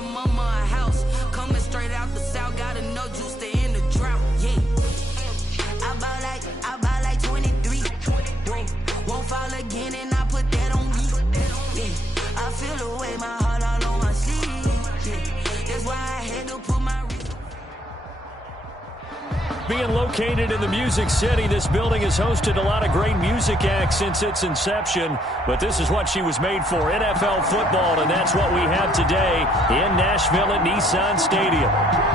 my mama a house. Coming straight out the south, got enough juice to end the drought. Yeah. I buy like 23. Won't fall again, and I put that on me. Yeah. I feel the way, my heart all on my sleeve. Yeah. That's why I had to put my. Being located in the Music City, this building has hosted a lot of great music acts since its inception, but this is what she was made for, NFL football, and that's what we have today in Nashville at Nissan Stadium.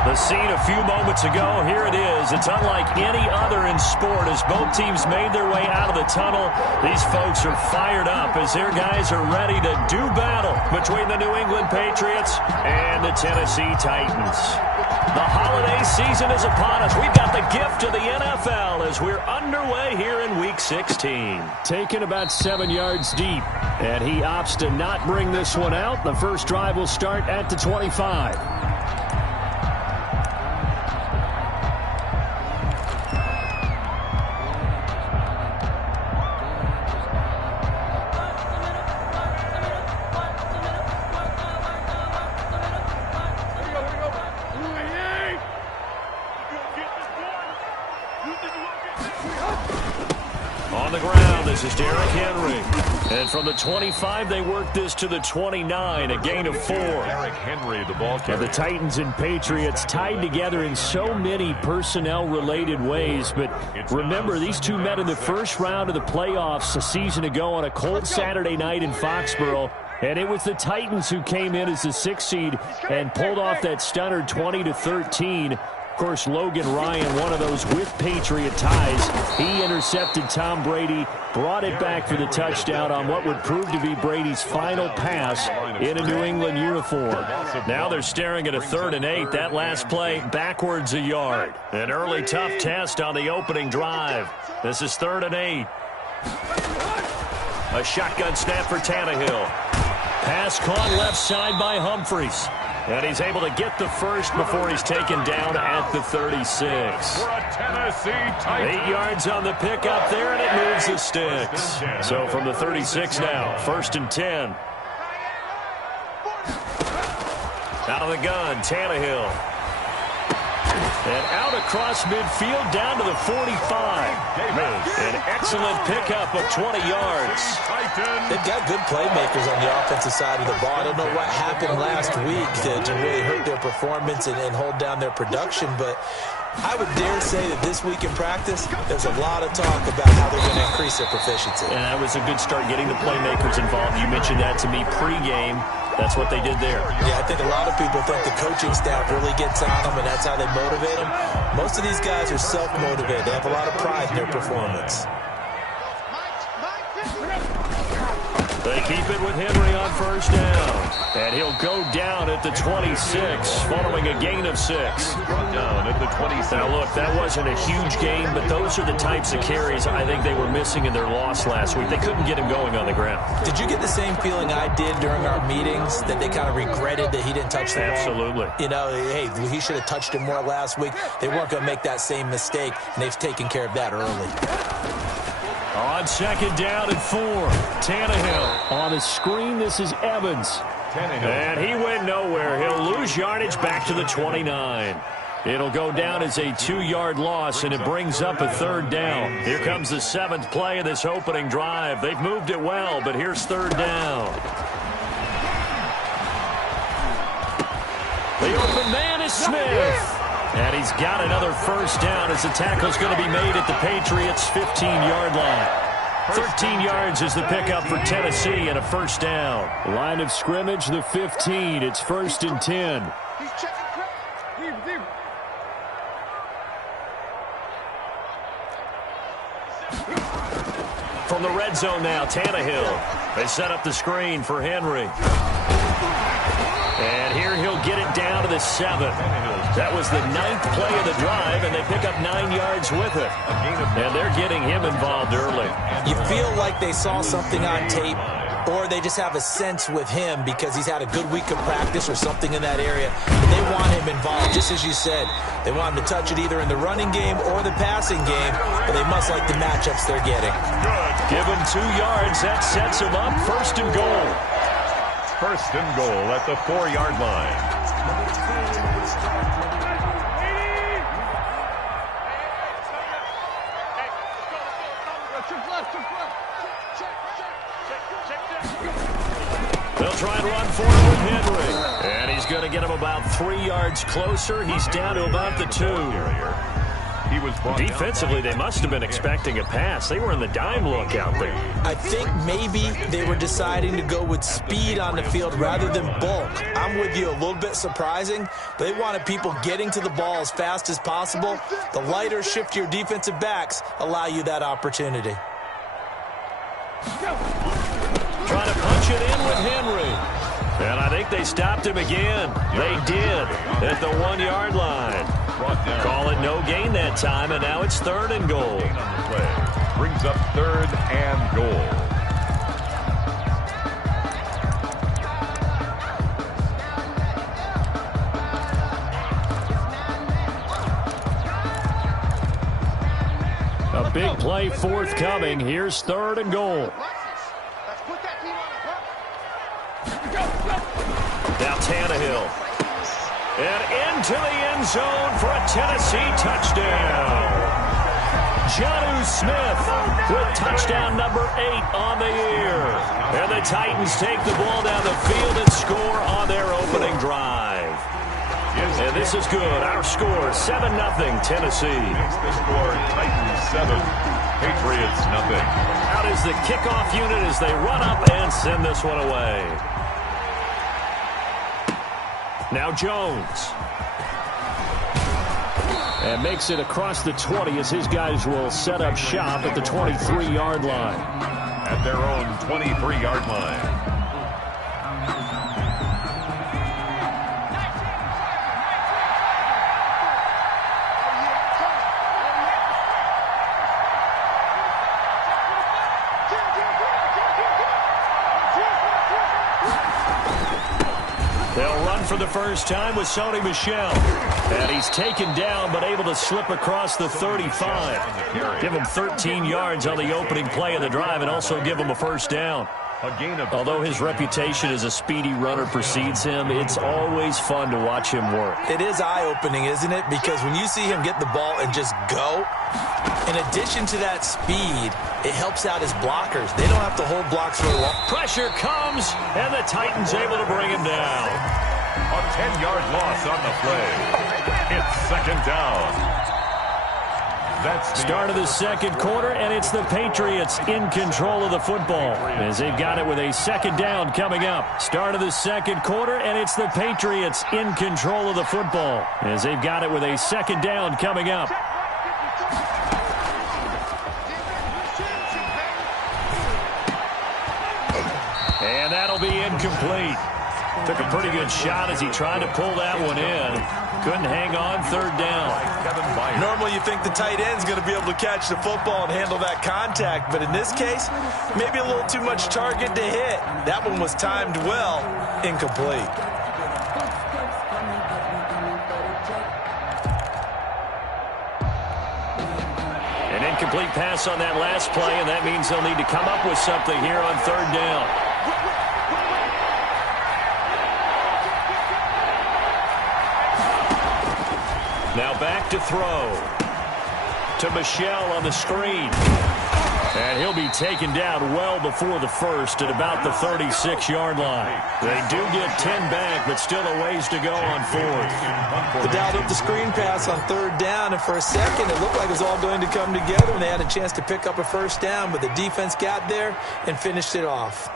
The scene a few moments ago, here it is. It's unlike any other in sport as both teams made their way out of the tunnel. These folks are fired up as their guys are ready to do battle between the New England Patriots and the Tennessee Titans. The holiday season is upon us. We've got the gift of the NFL as we're underway here in Week 16. Taken about 7 yards deep, and he opts to not bring this one out. The first drive will start at the 25. On the ground, this is Derrick Henry. And from the 25, they work this to the 29, a gain of 4. Derrick Henry, the ball carrier. And the Titans and Patriots tied together in so many personnel-related ways. But remember, these two met in the first round of the playoffs a season ago on a cold Saturday night in Foxborough. And it was the Titans who came in as the 6th seed and pulled off that stunner 20-13. Of course, Logan Ryan, one of those with Patriot ties. He intercepted Tom Brady, brought it back for the touchdown on what would prove to be Brady's final pass in a New England uniform. Now they're staring at a 3rd and 8. That last play backwards a yard. An early tough test on the opening drive. This is 3rd and 8. A shotgun snap for Tannehill. Pass caught left side by Humphries. And he's able to get the first before he's taken down at the 36. 8 yards on the pickup there, and it moves the sticks. So from the 36 now, 1st and 10. Out of the gun, Tannehill. And out across midfield down to the 45. An excellent pickup of 20 yards. They've got good playmakers on the offensive side of the ball. I don't know what happened last week to really hurt their performance and hold down their production, but I would dare say that this week in practice, there's a lot of talk about how they're going to increase their proficiency. And that was a good start getting the playmakers involved. You mentioned that to me pregame. That's what they did there. Yeah, I think a lot of people think the coaching staff really gets on them, and that's how they motivate them. Most of these guys are self-motivated. They have a lot of pride in their performance. They keep it with Henry on 1st down. And he'll go down at the 26 following a gain of 6. Down at the 26. Now, look, that wasn't a huge gain, but those are the types of carries I think they were missing in their loss last week. They couldn't get him going on the ground. Did you get the same feeling I did during our meetings, that they kind of regretted that he didn't touch the ball? Absolutely. You know, hey, he should have touched it more last week. They weren't going to make that same mistake, and they've taken care of that early. On 2nd down and 4, Tannehill. On the screen, this is Evans. And he went nowhere. He'll lose yardage back to the 29. It'll go down as a 2-yard loss, and it brings up a 3rd down. Here comes the 7th play of this opening drive. They've moved it well, but here's 3rd down. The open man is Smith. And he's got another 1st down as the tackle's going to be made at the Patriots' 15-yard line. 13 yards is the pickup for Tennessee and a 1st down. Line of scrimmage, the 15. It's 1st and 10. From the red zone now, Tannehill. They set up the screen for Henry. And here he'll get it down to the 7. That was the 9th play of the drive, and they pick up 9 yards with it. And they're getting him involved early. You feel like they saw something on tape, or they just have a sense with him because he's had a good week of practice or something in that area. But they want him involved, just as you said. They want him to touch it either in the running game or the passing game, but they must like the matchups they're getting. Give him 2 yards. That sets him up 1st and goal. First and goal at the 4-yard line. They'll try and run for it with Henry. And he's going to get him about 3 yards closer. He's down to about the 2. He was defensively, they must have been expecting a pass. They were in the dime look out there. I think maybe they were deciding to go with speed on the field rather than bulk. I'm with you, a little bit surprising. They wanted people getting to the ball as fast as possible. The lighter, shiftier defensive backs allow you that opportunity. Trying to punch it in with Henry. And I think they stopped him again. They did at the 1-yard line. Call it no gain that time, and now it's 3rd and goal. Brings up 3rd and goal. A big play forthcoming. Here's 3rd and goal. Now Tannehill. And into the end zone for a Tennessee touchdown. Jonnu Smith with touchdown number 8 on the year. And the Titans take the ball down the field and score on their opening drive. And this is good. Our score, 7-0 Tennessee. The score, Titans 7, Patriots 0. Out is the kickoff unit as they run up and send this one away. Now Jones. And makes it across the 20 as his guys will set up shop at the 23-yard line. At their own 23-yard line. They'll run for the first time with Sony Michel. And he's taken down but able to slip across the 35. Give him 13 yards on the opening play of the drive and also give him a first down. Although his reputation as a speedy runner precedes him, it's always fun to watch him work. It is eye-opening, isn't it? Because when you see him get the ball and just go, in addition to that speed, it helps out his blockers. They don't have to hold blocks for long. Pressure comes, and the Titans able to bring him down. A 10-yard loss on the play. It's 2nd down. That's Start of the second quarter, and it's the Patriots in control of the football as they've got it with a 2nd down coming up. Start of the second quarter, and it's the Patriots in control of the football as they've got it with a 2nd down coming up. And that'll be incomplete. Took a pretty good shot as he tried to pull that one in. Couldn't hang on, 3rd down. Normally you think the tight end's going to be able to catch the football and handle that contact, but in this case, maybe a little too much target to hit. That one was timed well, incomplete. An incomplete pass on that last play, and that means they'll need to come up with something here on 3rd down. Now back to throw. To Michel on the screen. And he'll be taken down well before the first at about the 36-yard line. They do get 10 back, but still a ways to go on 4th. They dialed up the screen pass on 3rd down, and for a second it looked like it was all going to come together, and they had a chance to pick up a first down, but the defense got there and finished it off.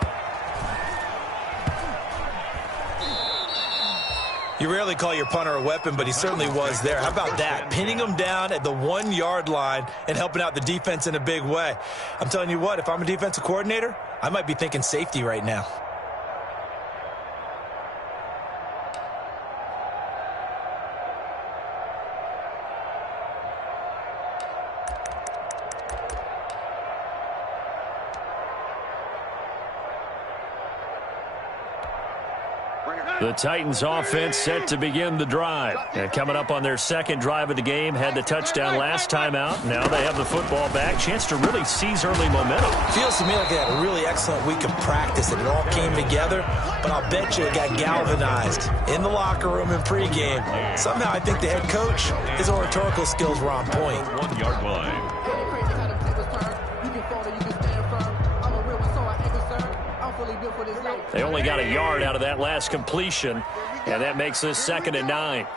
You rarely call your punter a weapon, but he certainly was there. How about that? Pinning him down at the 1-yard line and helping out the defense in a big way. I'm telling you what, if I'm a defensive coordinator, I might be thinking safety right now. Bring it. The Titans offense set to begin the drive. And coming up on their second drive of the game, had the touchdown last time out. Now they have the football back. Chance to really seize early momentum. Feels to me like they had a really excellent week of practice and it all came together. But I'll bet you it got galvanized in the locker room in pregame. Somehow I think the head coach, his oratorical skills were on point. 1 yard line. They only got a yard out of that last completion, and that makes this 2nd and 9.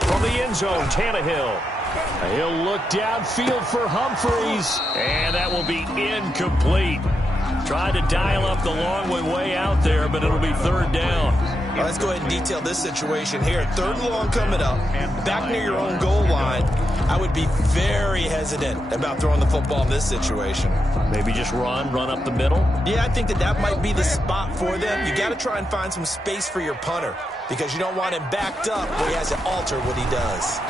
From the end zone, Tannehill. He'll look downfield for Humphreys, and that will be incomplete. Tried to dial up the long way out there, but it'll be 3rd down. Well, let's go ahead and detail this situation here. 3rd and long coming up, back near your own goal line. I would be very hesitant about throwing the football in this situation. Maybe just run up the middle? Yeah, I think that might be the spot for them. You got to try and find some space for your punter because you don't want him backed up where he has to alter what he does.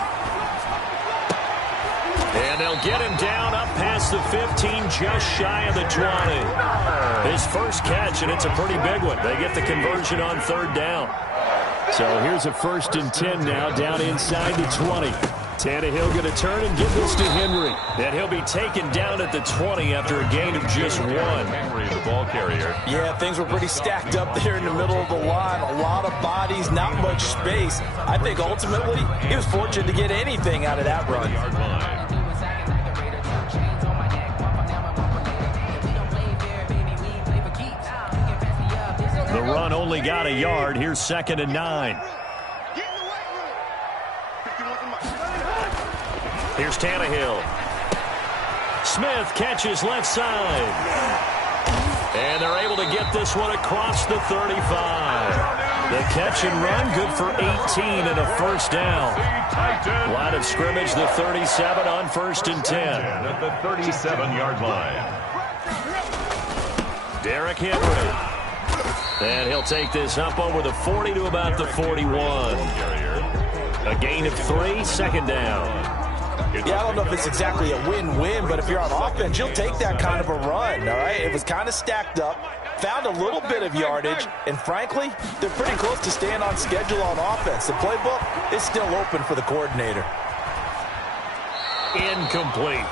And they'll get him down up past the 15, just shy of the 20. His first catch, and it's a pretty big one. They get the conversion on 3rd down. So here's a 1st and 10 now, down inside the 20. Tannehill going to turn and give this to Henry. And he'll be taken down at the 20 after a gain of just 1. Henry, the ball carrier. Yeah, things were pretty stacked up there in the middle of the line. A lot of bodies, not much space. I think ultimately he was fortunate to get anything out of that run. 1 yard line. The run only got a yard. Here's 2nd and 9. Here's Tannehill. Smith catches left side. And they're able to get this one across the 35. The catch and run, good for 18 and a 1st down. Line of scrimmage, the 37 on 1st and 10. At the 37-yard line. Derrick Henry. And he'll take this up over the 40 to about the 41. A gain of 3, 2nd down. Yeah, I don't know if it's exactly a win-win, but if you're on offense, you'll take that kind of a run, all right? It was kind of stacked up, found a little bit of yardage, and frankly, they're pretty close to staying on schedule on offense. The playbook is still open for the coordinator. Incomplete.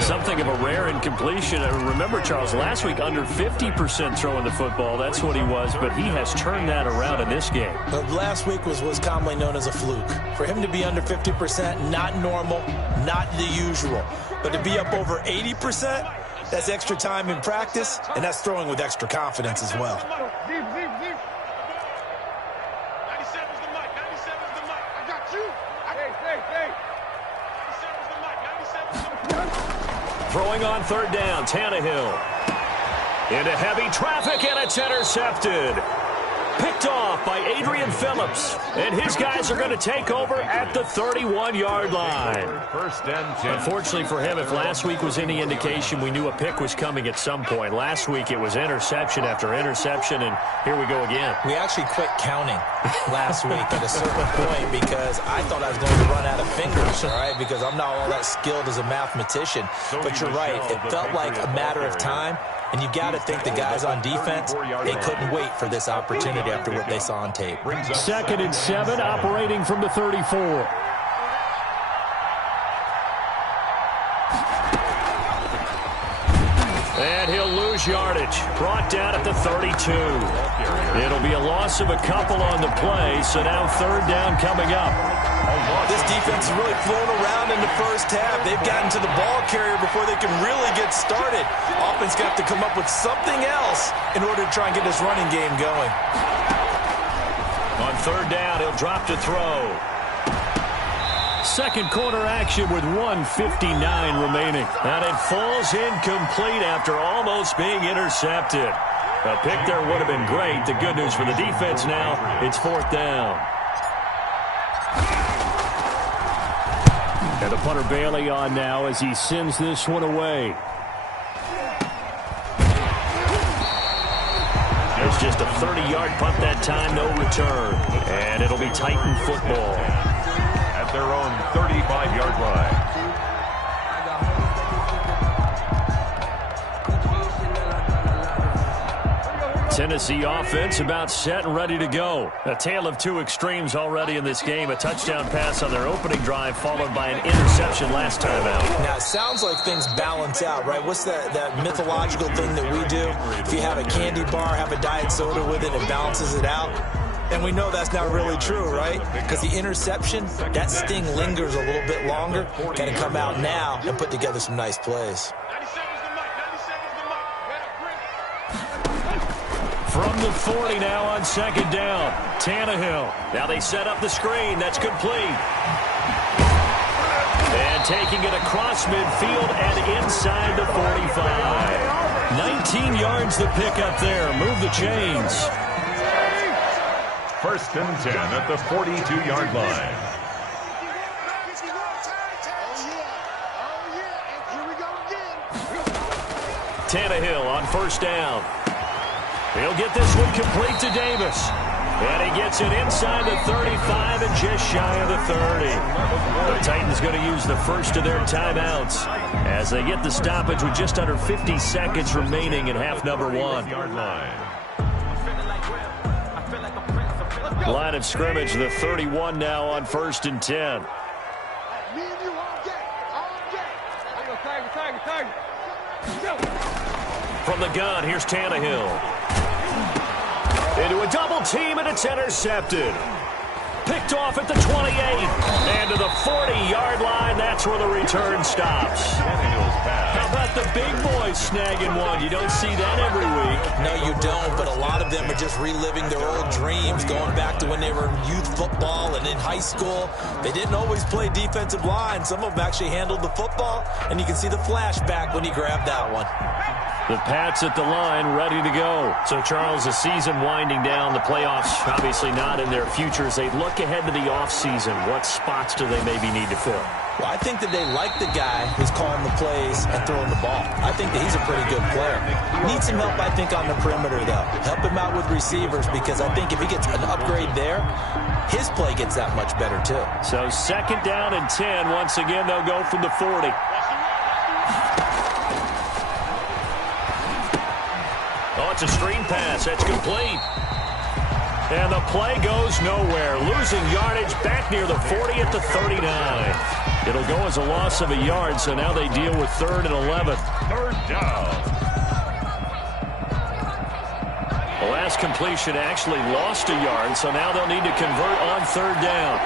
Something of a rare incompletion. Remember, Charles, last week under 50% throwing the football. That's what he was, but he has turned that around in this game. But last week was commonly known as a fluke. For him to be under 50%, not normal, not the usual. But to be up over 80%, that's extra time in practice, and that's throwing with extra confidence as well. Throwing on 3rd down, Tannehill. Into heavy traffic, and it's intercepted. Picked off by Adrian Phillips. And his guys are going to take over at the 31-yard line. 1st and 10. Unfortunately for him, if last week was any indication, we knew a pick was coming at some point. Last week it was interception after interception, and here we go again. We actually quit counting last week at a certain point because I thought I was going to run out of fingers, all right, because I'm not all that skilled as a mathematician. But you're right, it felt like a matter of time. And you've got to think the guys on defense, they couldn't wait for this opportunity after what they saw on tape. 2nd and 7, operating from the 34. And he'll lose yardage. Brought down at the 32. It'll be a loss of a couple on the play, so now 3rd down coming up. This defense has really flown around in the first half. They've gotten to the ball carrier before they can really get started. Offense got to come up with something else in order to try and get this running game going. On 3rd down, he'll drop to throw. 2nd quarter action with 1:59 remaining. And it falls incomplete after almost being intercepted. A pick there would have been great. The good news for the defense now, it's 4th down. And the punter Bailey on now as he sends this one away. It's just a 30-yard punt that time, no return. And it'll be Titan football. At their own 35-yard line. Tennessee offense about set and ready to go. A tale of two extremes already in this game. A touchdown pass on their opening drive followed by an interception last time out. Now, it sounds like things balance out, right? What's that mythological thing that we do? If you have a candy bar, have a diet soda with it, it balances it out. And we know that's not really true, right? Because the interception, that sting lingers a little bit longer. Got to come out now and put together some nice plays. From the 40 now on second down. Tannehill. Now they set up the screen. That's complete. And taking it across midfield and inside the 45. 19 yards the pick up there. Move the chains. First and 10 at the 42-yard line. Tannehill on first down. He'll get this one complete to Davis. And he gets it inside the 35 and just shy of the 30. The Titans going to use the first of their timeouts as they get the stoppage with just under 50 seconds remaining in half number one. Line of scrimmage, the 31 now on first and 10. From the gun, here's Tannehill. Into a double team, and it's intercepted. Picked off at the 28. And to the 40-yard line, that's where the return stops. How about the big boys snagging one? You don't see that every week. No, you don't, but a lot of them are just reliving their old dreams, going back to when they were in youth football and in high school. They didn't always play defensive line. Some of them actually handled the football, and you can see the flashback when he grabbed that one. The Pats at the line, ready to go. So, Charles, the season winding down, the playoffs obviously not in their future. As they look ahead to the offseason, what spots do they maybe need to fill? Well, I think that they like the guy who's calling the plays and throwing the ball. I think that he's a pretty good player. Needs some help, I think, on the perimeter, though. Help him out with receivers, because I think if he gets an upgrade there, his play gets that much better, too. So, second down and 10. Once again, they'll go from the 40. Oh, it's a screen pass. That's complete. And the play goes nowhere. Losing yardage back near the 40 at the 39. It'll go as a loss of a yard, so now they deal with 3rd and 11. Third down. The last completion actually lost a yard, so now they'll need to convert on 3rd down.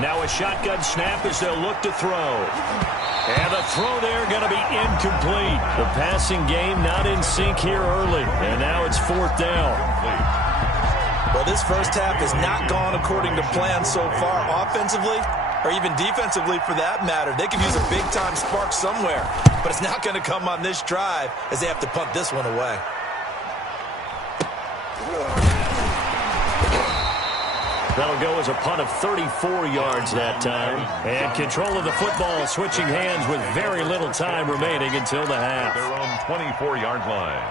Now a shotgun snap as they'll look to throw. And the throw there going to be incomplete. The passing game not in sync here early. And now it's 4th down. Well, this first half has not gone according to plan so far offensively, or even defensively for that matter. They could use a big-time spark somewhere, but it's not going to come on this drive as they have to punt this one away. That'll go as a punt of 34 yards that time. And control of the football switching hands with very little time remaining until the half. Their own 24-yard line.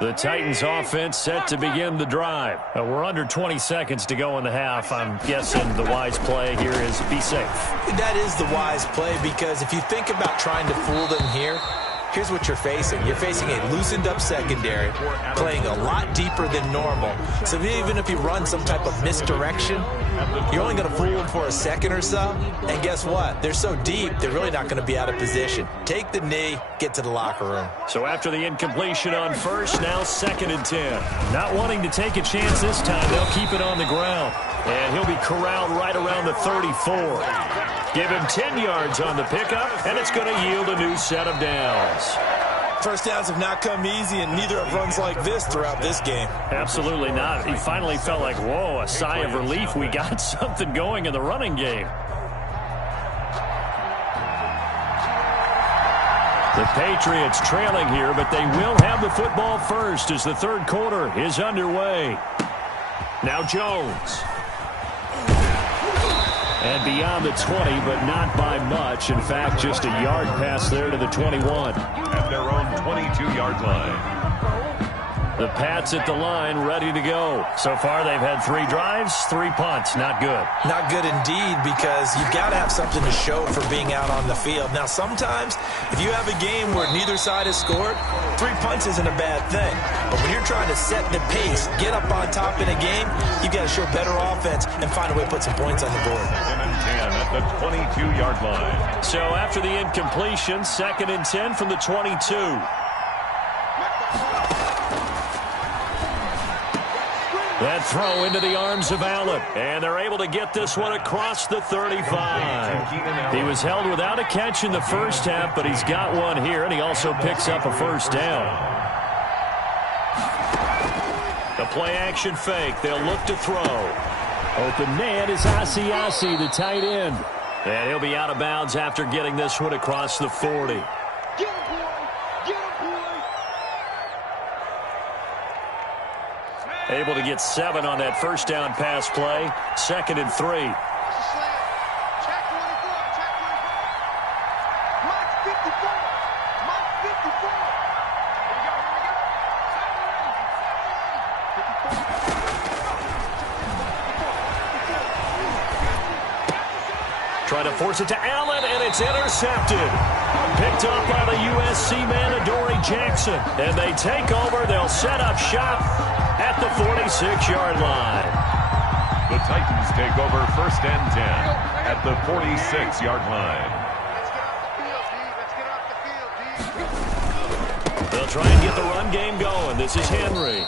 The Titans offense set to begin the drive. We're under 20 seconds to go in the half. I'm guessing the wise play here is be safe. That is the wise play, because if you think about trying to fool them here, here's what you're facing. You're facing a loosened-up secondary, playing a lot deeper than normal. So even if you run some type of misdirection, you're only going to fool them for a second or so. And guess what? They're so deep, they're really not going to be out of position. Take the knee, get to the locker room. So after the incompletion on first, now 2nd and 10. Not wanting to take a chance this time, they'll keep it on the ground. And he'll be corralled right around the 34. Give him 10 yards on the pickup, and it's going to yield a new set of downs. First downs have not come easy, and neither have runs like this throughout this game. Absolutely not. He finally felt like, whoa, a sigh of relief. We got something going in the running game. The Patriots trailing here, but they will have the football first as the third quarter is underway. Now Jones. And beyond the 20, but not by much. In fact, just a yard pass there to the 21. At their own 22-yard line. The Pats at the line, ready to go. So far, they've had 3 drives, 3 punts. Not good. Not good indeed, because you've got to have something to show for being out on the field. Now, sometimes, if you have a game where neither side has scored, 3 punts isn't a bad thing. But when you're trying to set the pace, get up on top in a game, you've got to show better offense and find a way to put some points on the board. 2nd and 10 at the 22-yard line. So after the incompletion, 2nd and 10 from the 22. That throw into the arms of Allen. And they're able to get this one across the 35. He was held without a catch in the first half, but he's got one here, and he also picks up a first down. The play-action fake. They'll look to throw. Open man is Asiasi, the tight end. And he'll be out of bounds after getting this one across the 40. Able to get 7 on that first down pass play. 2nd and 3. Trying to force it to Allen, and it's intercepted. Picked up by the USC man, Adoree Jackson. And they take over. They'll set up shop at the 46-yard line. The Titans take over 1st and 10 at the 46-yard line. They'll try and get the run game going. This is Henry.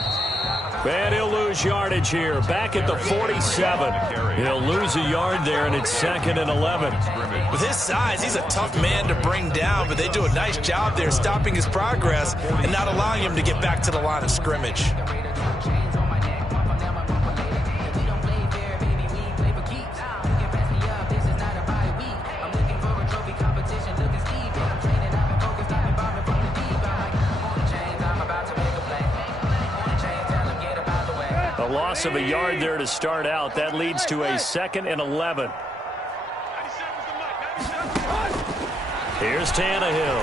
And he'll lose yardage here. Back at the 47. He'll lose a yard there, and it's 2nd and 11. With his size, he's a tough man to bring down, but they do a nice job there stopping his progress and not allowing him to get back to the line of scrimmage. A loss of a yard there to start out. That leads to a 2nd and 11. Here's Tannehill.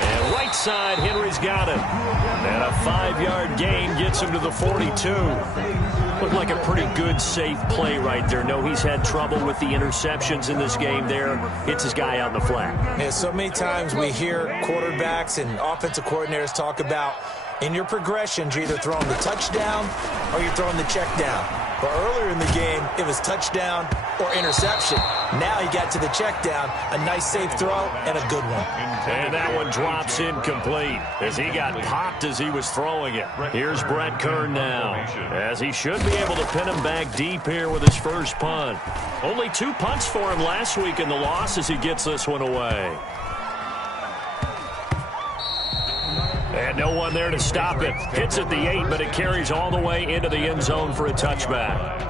And right side, Henry's got him. And a 5-yard gain gets him to the 42. Looked like a pretty good, safe play right there. No, he's had trouble with the interceptions in this game there. Hits his guy out in the flat. Yeah, so many times we hear quarterbacks and offensive coordinators talk about in your progressions, you're either throwing the touchdown or you're throwing the check down. But earlier in the game, it was touchdown or interception. Now he got to the check down, a nice safe throw, and a good one. And that one drops incomplete as he got popped as he was throwing it. Here's Brett Kern now, as he should be able to pin him back deep here with his first punt. Only 2 punts for him last week in the loss as he gets this one away. And no one there to stop it. Hits at the 8, but it carries all the way into the end zone for a touchback.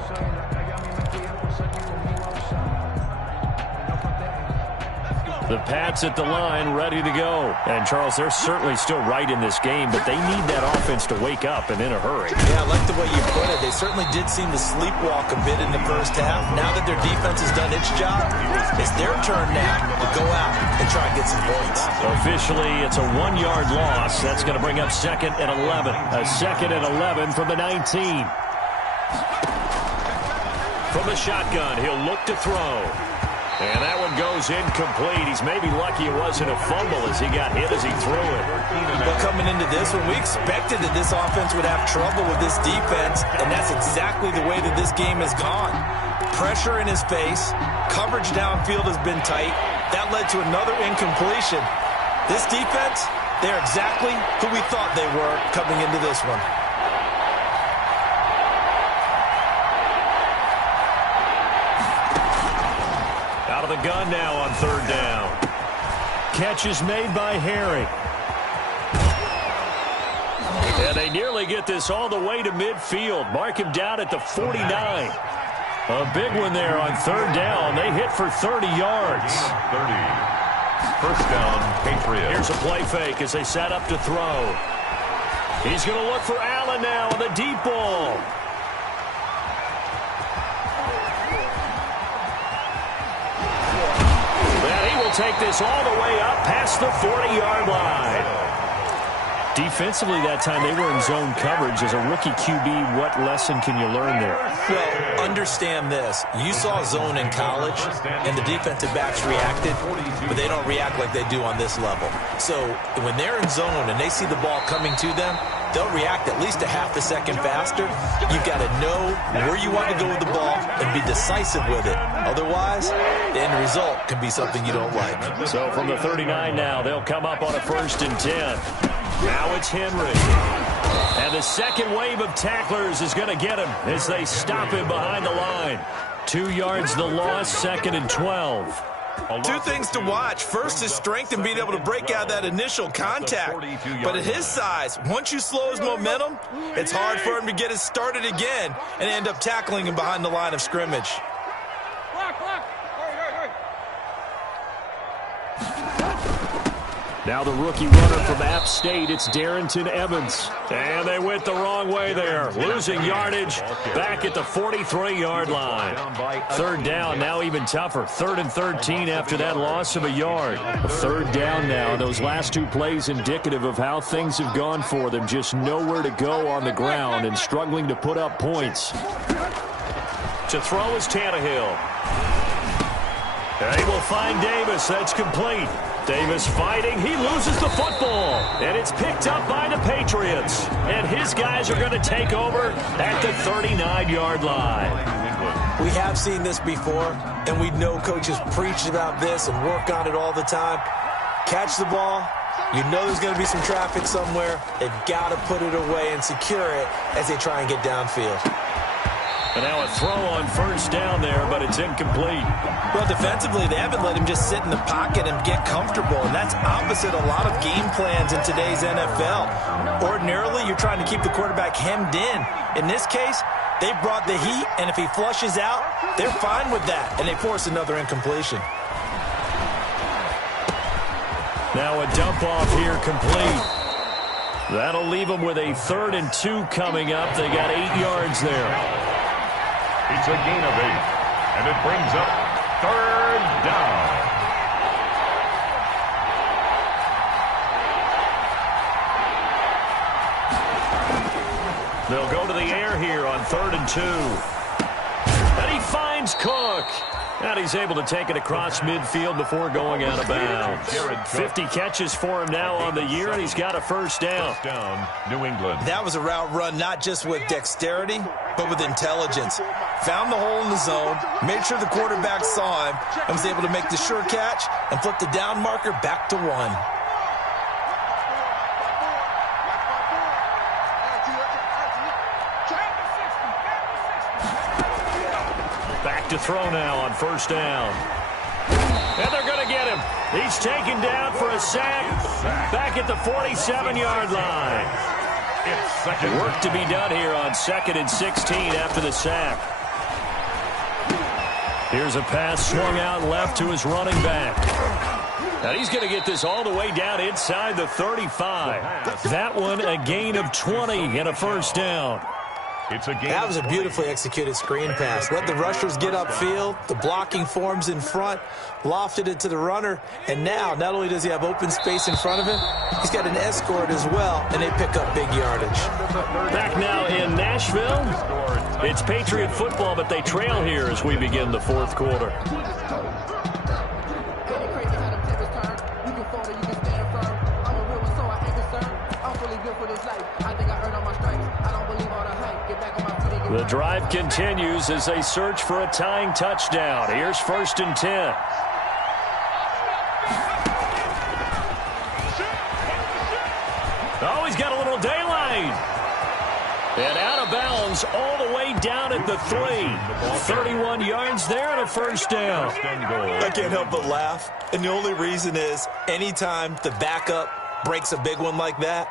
The Pats at the line, ready to go. And, Charles, they're certainly still right in this game, but they need that offense to wake up and in a hurry. Yeah, I like the way you put it. They certainly did seem to sleepwalk a bit in the first half. Now that their defense has done its job, it's their turn now to go out and try and get some points. Officially, it's a 1-yard loss. That's going to bring up 2nd and 11. A 2nd and 11 from the 19. From the shotgun, he'll look to throw. And that one goes incomplete. He's maybe lucky it wasn't a fumble as he got hit as he threw it. But coming into this one, we expected that this offense would have trouble with this defense, and that's exactly the way that this game has gone. Pressure in his face. Coverage downfield has been tight. That led to another incompletion. This defense, they're exactly who we thought they were coming into this one. Out of the gun now on 3rd down. Catch is made by Harry. And they nearly get this all the way to midfield. Mark him down at the 49. A big one there on 3rd down. They hit for 30 yards. 30. First down, Patriots. Here's a play fake as they set up to throw. He's going to look for Allen now on the deep ball. take this all the way up past the 40-yard line. Defensively that time, they were in zone coverage. As a rookie QB, what lesson can you learn there? Well, understand this. You saw zone in college, and the defensive backs reacted, but they don't react like they do on this level. So when they're in zone and they see the ball coming to them, they'll react at least a half a second faster. You've got to know where you want to go with the ball and be decisive with it. Otherwise, the end result can be something you don't like. So from the 39 now, they'll come up on a 1st and 10. Now it's Henry. And the second wave of tacklers is going to get him as they stop him behind the line. 2 yards the loss, 2nd and 12. Two things to watch. First is strength and being able to break out that initial contact. But at his size, once you slow his momentum, it's hard for him to get it started again and end up tackling him behind the line of scrimmage. Now the rookie runner from App State, it's Darrington Evans. And they went the wrong way there, losing yardage back at the 43-yard line. 3rd down, now even tougher. 3rd and 13 after that loss of a yard. 3rd down now, and those last 2 plays indicative of how things have gone for them. Just nowhere to go on the ground and struggling to put up points. To throw is Tannehill. They will find Davis. That's complete. Davis fighting. He loses the football. And it's picked up by the Patriots. And his guys are going to take over at the 39-yard line. We have seen this before, and we know coaches preach about this and work on it all the time. Catch the ball. You know there's going to be some traffic somewhere. They've got to put it away and secure it as they try and get downfield. And now a throw on 1st down there, but it's incomplete. Well, defensively, they haven't let him just sit in the pocket and get comfortable, and that's opposite a lot of game plans in today's NFL. Ordinarily, you're trying to keep the quarterback hemmed in. In this case, they brought the heat, and if he flushes out, they're fine with that, and they force another incompletion. Now a dump off here complete. That'll leave them with a 3rd and 2 coming up. They got 8 yards there. It's a gain of 8, and it brings up 3rd down. They'll go to the air here on 3rd and 2. And he finds Cook. And he's able to take it across midfield before going out of bounds. 50 catches for him now on the year, and he's got a 1st down. First down, New England. That was a route run not just with dexterity, but with intelligence. Found the hole in the zone, made sure the quarterback saw him, and was able to make the sure catch and flip the down marker back to 1. Back to throw now on 1st down. And they're going to get him. He's taken down for a sack back at the 47-yard line. Work to be done here on 2nd and 16 after the sack. Here's a pass swung out left to his running back. And he's going to get this all the way down inside the 35. That one a gain of 20 and a 1st down. That was a beautifully executed screen pass. Let the rushers get upfield. The blocking forms in front. Lofted it to the runner. And now, not only does he have open space in front of him, he's got an escort as well, and they pick up big yardage. Back now in Nashville. It's Patriot football, but they trail here as we begin the 4th quarter. The drive continues as they search for a tying touchdown. Here's 1st and 10. Oh, he's got a little daylight. And out of bounds all the way down at the 3. 31 yards there and a 1st down. I can't help but laugh. And the only reason is anytime the backup breaks a big one like that,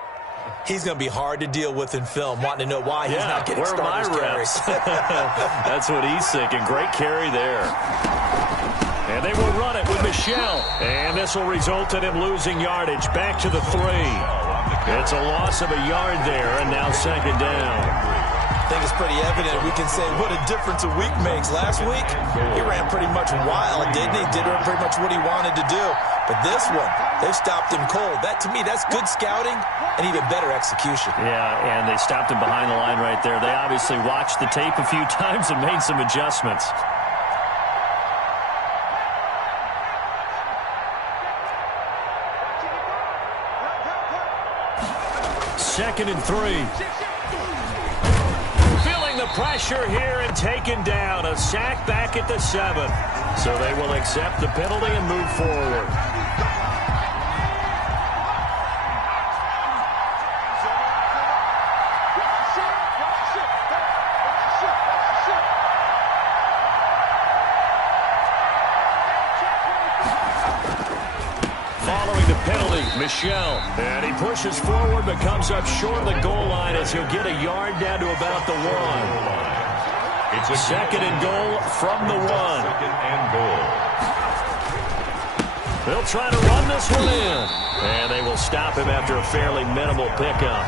he's going to be hard to deal with in film, wanting to know why he's not getting starters carries. That's what he's thinking. Great carry there. And they will run it with Michelle. And this will result in him losing yardage back to the 3. It's a loss of a yard there, and now 2nd down. think it's pretty evident. We can say what a difference a week makes. Last week, he ran pretty much wild, didn't he? Did pretty much what he wanted to do. But this one, they've stopped him cold. That, to me, that's good scouting and even better execution. Yeah, and they stopped him behind the line right there. They obviously watched the tape a few times and made some adjustments. Second and 3. Feeling the pressure here and taken down. A sack back at the 7. So they will accept the penalty and move forward. Michelle, and he pushes forward but comes up short of the goal line as he'll get a yard down to about the 1. It's a second and goal from the 1. Second and goal. They'll try to run this one in, and they will stop him after a fairly minimal pickup.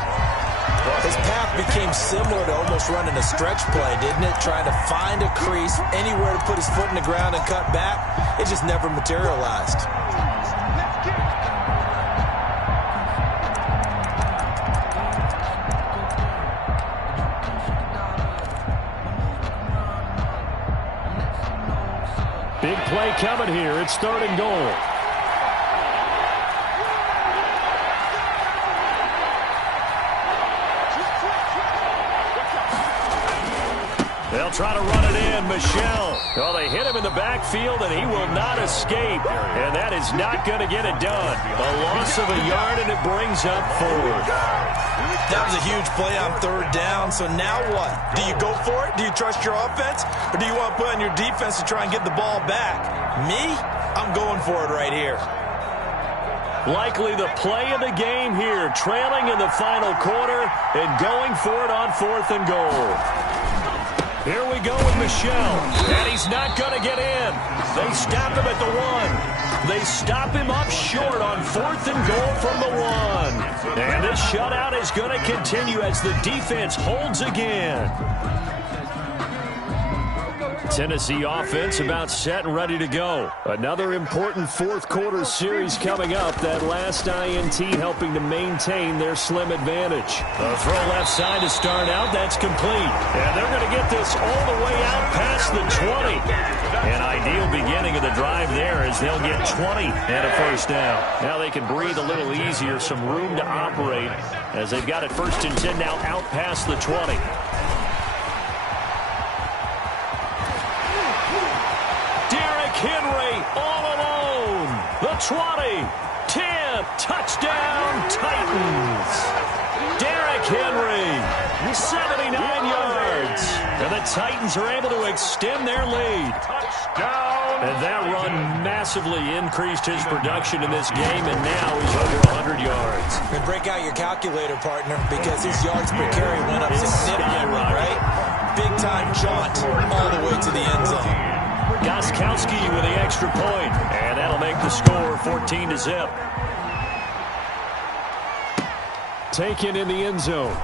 His path became similar to almost running a stretch play, didn't it? Trying to find a crease, anywhere to put his foot in the ground and cut back. It just never materialized. Big play coming here. It's third and goal. They'll try to run it in. Michelle. Oh, they hit him in the backfield, and he will not escape. And that is not going to get it done. A loss of a yard, and it brings up 4. That was a huge play on third down. So now what? Do you go for it? Do you trust your offense? Or do you want to put on your defense to try and get the ball back? Me? I'm going for it right here. Likely the play of the game here. Trailing in the final quarter and going for it on 4th and goal. Here we go with Michelle, and he's not going to get in. They stop him at the 1. They stop him up short on 4th and goal from the 1. And this shutout is going to continue as the defense holds again. Tennessee offense about set and ready to go. Another important fourth quarter series coming up. That last INT helping to maintain their slim advantage. A throw left side to start out. That's complete. And they're going to get this all the way out past the 20. An ideal beginning of the drive there as they'll get 20 and a first down. Now they can breathe a little easier, some room to operate as they've got it 1st and 10 now out past the 20. Henry all alone. The 20, 10, touchdown Titans. Derrick Henry, 79 yards. And the Titans are able to extend their lead. Touchdown. And that run massively increased his production in this game, and now he's over 100 yards. And break out your calculator, partner, because his yards per carry went up significantly, right? Big-time jaunt all the way to the end zone. Gostkowski with the extra point, and that'll make the score 14-0. Taken in the end zone.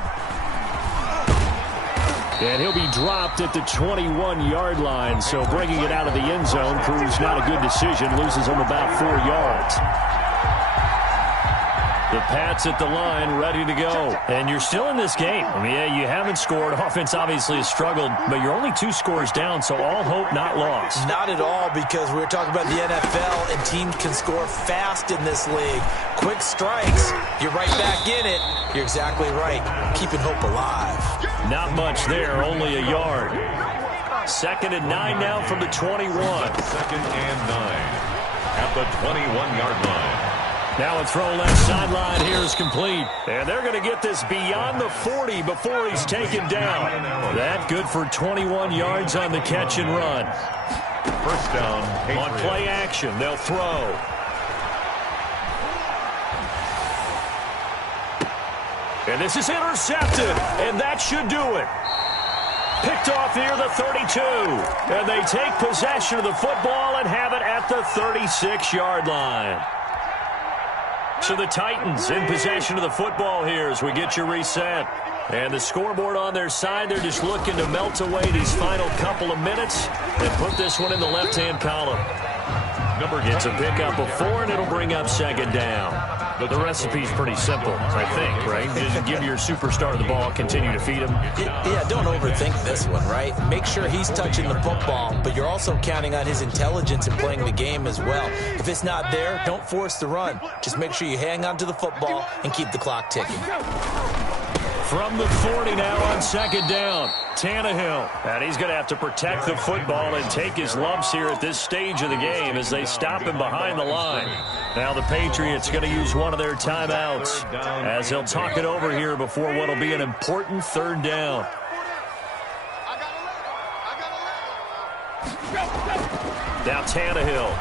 And he'll be dropped at the 21-yard line, so bringing it out of the end zone proves not a good decision, loses him about 4 yards. The Pats at the line, ready to go. And you're still in this game. I mean, yeah, you haven't scored. Offense obviously has struggled, but you're only 2 scores down, so all hope not lost. Not at all, because we're talking about the NFL, and teams can score fast in this league. Quick strikes, you're right back in it. You're exactly right. Keeping hope alive. Not much there, only a yard. 2nd and 9 now from the 21. 2nd and 9 at the 21-yard line. Now a throw left sideline here is complete. And they're going to get this beyond the 40 before he's taken down. That good for 21 yards on the catch and run. First down, Patriots. On play action, they'll throw. And this is intercepted, and that should do it. Picked off near the 32. And they take possession of the football and have it at the 36-yard line. So the Titans in possession of the football here as we get you reset. And the scoreboard on their side, they're just looking to melt away these final couple of minutes and put this one in the left-hand column. It's a pickup of 4, and it'll bring up second down. But the recipe's pretty simple, I think, right? Just give your superstar the ball, continue to feed him. Yeah, don't overthink this one, right? Make sure he's touching the football, but you're also counting on his intelligence in playing the game as well. If it's not there, don't force the run. Just make sure you hang on to the football and keep the clock ticking. From the 40 now on second down, Tannehill. And he's going to have to protect the football and take his lumps here at this stage of the game as they stop him behind the line. Now the Patriots going to use one of their timeouts as they'll talk it over here before what will be an important third down. Now Tannehill.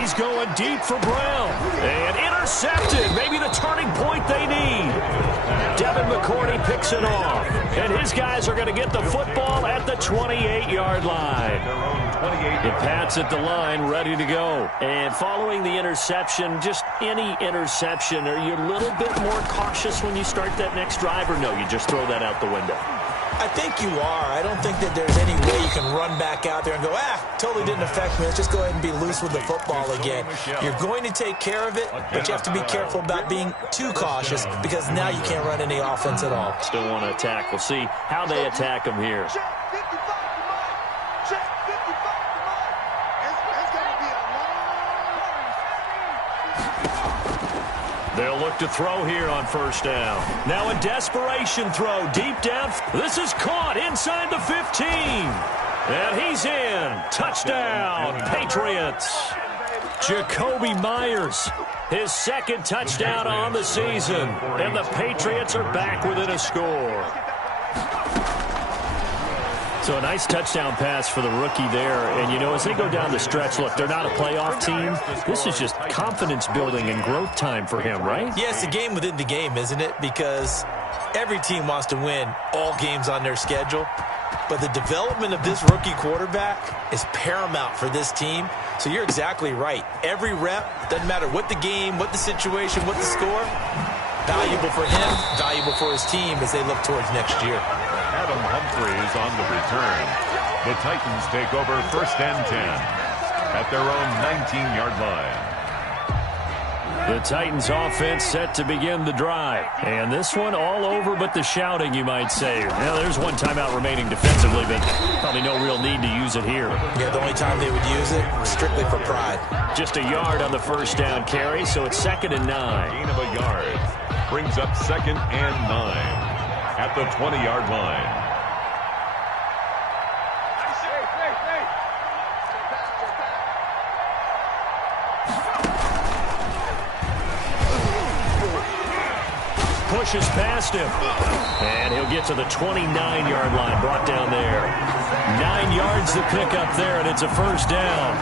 He's going deep for Brown. And intercepted. Maybe the turning point they need. Devin McCourty picks it off. And his guys are going to get the football at the 28-yard line. The Pats at the line, ready to go. And following the interception, just any interception, are you a little bit more cautious when you start that next drive? Or no, you just throw that out the window? I think you are. I don't think that there's any way you can run back out there and go, totally didn't affect me. Let's just go ahead and be loose with the football again. You're going to take care of it, but you have to be careful about being too cautious because now you can't run any offense at all. Still want to attack. We'll see how they attack him here. They'll look to throw here on first down. Now a desperation throw deep down. This is caught inside the 15. And he's in. Touchdown, Patriots. Jacoby Myers, his second touchdown on the season. And the Patriots are back within a score. So a nice touchdown pass for the rookie there. And, you know, as they go down the stretch, look, they're not a playoff team. This is just confidence building and growth time for him, right? Yeah, it's a game within the game, isn't it? Because every team wants to win all games on their schedule. But the development of this rookie quarterback is paramount for this team. So you're exactly right. Every rep, doesn't matter what the game, what the situation, what the score, valuable for him, valuable for his team as they look towards next year. Adam Humphries on the return. The Titans take over first and 10 at their own 19-yard line. The Titans offense set to begin the drive. And this one all over but the shouting, you might say. Now, there's one timeout remaining defensively, but probably no real need to use it here. Yeah, the only time they would use it was strictly for pride. Just a yard on the first down carry, so it's 2nd and 9. Gain of a yard brings up 2nd and 9 at the 20-yard line. Pushes past him. And he'll get to the 29-yard line, brought down there. 9 yards to pick up there, and it's a first down.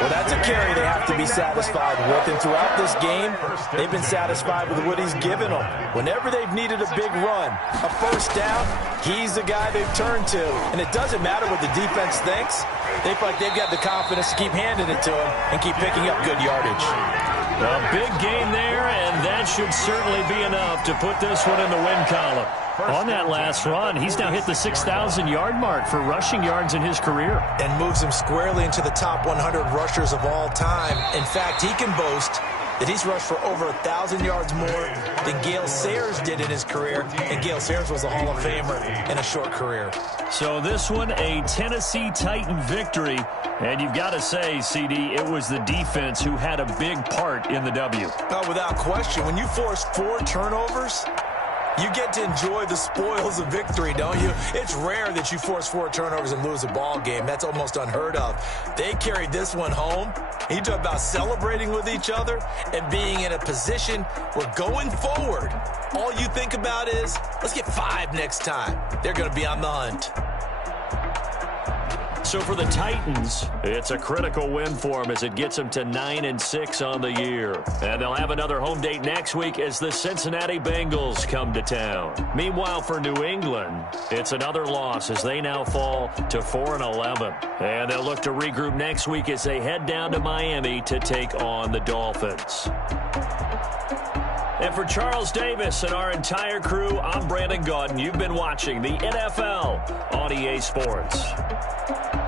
Well, that's a carry they have to be satisfied with. And throughout this game, they've been satisfied with what he's given them. Whenever they've needed a big run, a first down, he's the guy they've turned to. And it doesn't matter what the defense thinks. They feel like they've got the confidence to keep handing it to him and keep picking up good yardage. A big gain there, and that should certainly be enough to put this one in the win column. On that last run, he's now hit the 6,000-yard mark for rushing yards in his career. And moves him squarely into the top 100 rushers of all time. In fact, he can boast that he's rushed for over 1,000 yards more than Gale Sayers did in his career. And Gale Sayers was a Hall of Famer in a short career. So this one, a Tennessee Titan victory. And you've got to say, CD, it was the defense who had a big part in the W. Oh, without question. When you force 4 turnovers, you get to enjoy the spoils of victory, don't you? It's rare that you force 4 turnovers and lose a ball game. That's almost unheard of. They carried this one home. You talk about celebrating with each other and being in a position where going forward, all you think about is, let's get 5 next time. They're going to be on the hunt. So for the Titans, it's a critical win for them as it gets them to 9-6 on the year. And they'll have another home date next week as the Cincinnati Bengals come to town. Meanwhile, for New England, it's another loss as they now fall to 4-11. And they'll look to regroup next week as they head down to Miami to take on the Dolphins. And for Charles Davis and our entire crew, I'm Brandon Gaudin. You've been watching the NFL on EA Sports.